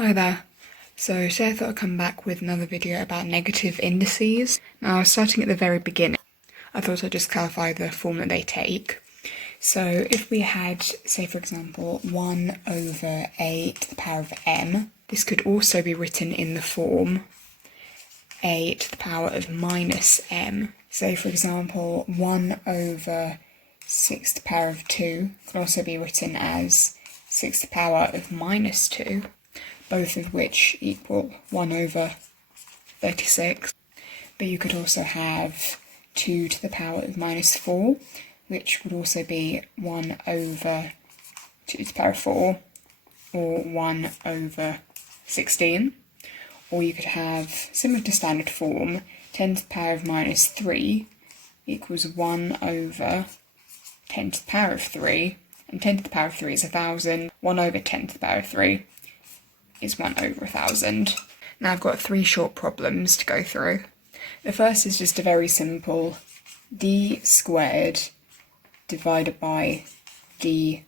Hi there. So today I thought I'd come back with another video about negative indices. Now, starting at the very beginning, I thought I'd just clarify the form that they take. So if we had, say for example, 1 over a to the power of m, this could also be written in the form a to the power of minus m. Say for example, 1 over 6 to the power of 2 can also be written as 6 to the power of minus 2. Both of which equal 1 over 36. But you could also have 2 to the power of minus 4, which would also be 1 over 2 to the power of 4, or 1 over 16. Or you could have, similar to standard form, 10 to the power of minus 3 equals 1 over 10 to the power of 3, and 10 to the power of 3 is 1,000, 1 over 10 to the power of 3 is 1 over 1,000. Now I've got 3 short problems to go through. The first is just a very simple d squared divided by d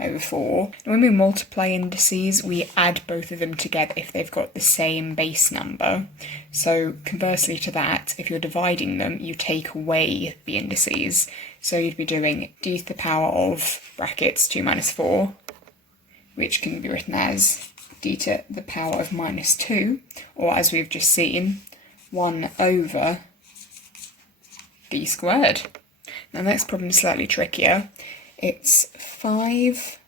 over 4. And when we multiply indices, we add both of them together if they've got the same base number. So conversely to that, if you're dividing them, you take away the indices. So you'd be doing d to the power of brackets 2 minus 4, which can be written as d to the power of minus 2, or as we've just seen, 1 over d squared. Now the next problem is slightly trickier. It's 5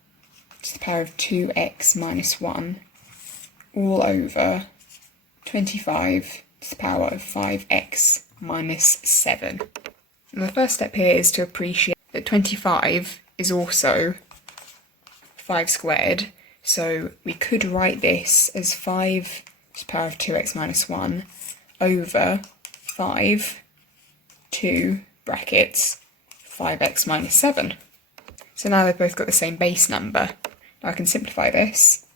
to the power of 2x minus 1 all over 25 to the power of 5x minus 7. Now the first step here is to appreciate that 25 is also 5 squared. So we could write this as 5 to the power of 2x minus 1 over 5 to brackets 5x minus 7. So now they've both got the same base number. Now I can simplify this.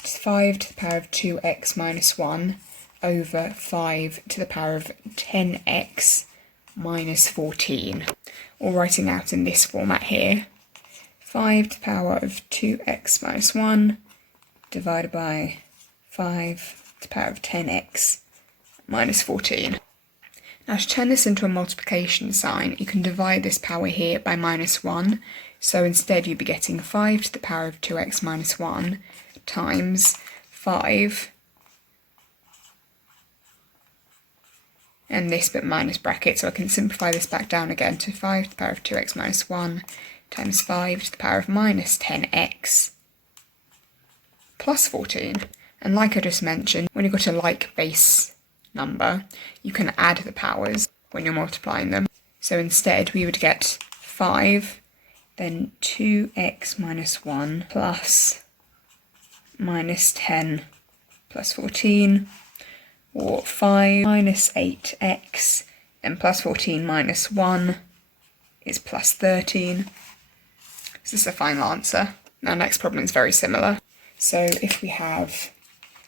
It's 5 to the power of 2x minus 1 over 5 to the power of 10x minus 14. Or writing out in this format here. 5 to the power of 2x minus 1 divided by 5 to the power of 10x minus 14. Now to turn this into a multiplication sign, you can divide this power here by minus 1. So instead you'd be getting 5 to the power of 2x minus 1 times 5, and this but minus bracket, so I can simplify this back down again to 5 to the power of 2x minus 1 times 5 to the power of minus 10x plus 14. And like I just mentioned, when you've got a like base number, you can add the powers when you're multiplying them. So instead we would get 5, then 2x minus 1 plus minus 10 plus 14, or 5 minus 8x, then plus 14 minus 1 is plus 13. So this is the final answer. Now next problem is very similar. So if we have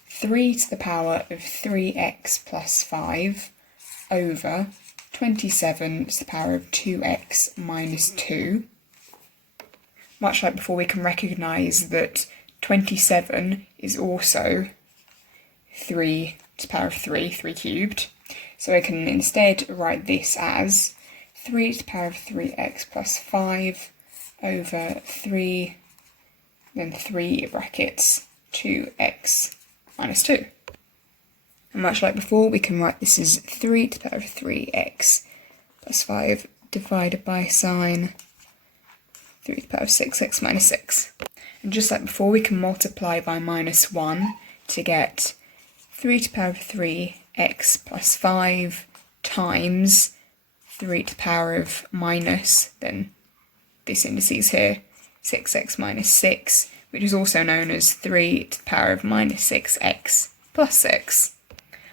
3 to the power of 3x plus 5 over 27 to the power of 2x minus 2, much like before, we can recognise that 27 is also 3 to the power of 3 cubed. So I can instead write this as 3 to the power of 3x plus 5 over 3, then 3 brackets 2x minus 2. And much like before, we can write this as 3 to the power of 3x plus 5 divided by sign 3 to the power of 6x minus 6. And just like before, we can multiply by minus 1 to get 3 to the power of 3x plus 5 times 3 to the power of minus, then this indices here, 6x minus 6, which is also known as 3 to the power of minus 6x plus 6.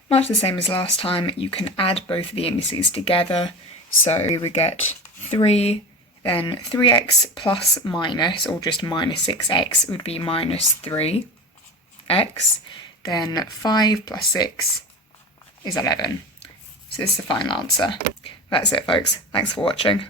Much the same as last time, you can add both of the indices together. So we would get 3, then 3x plus minus, or just minus 6x, would be minus 3x. Then 5 plus 6 is 11. So this is the final answer. That's it, folks. Thanks for watching.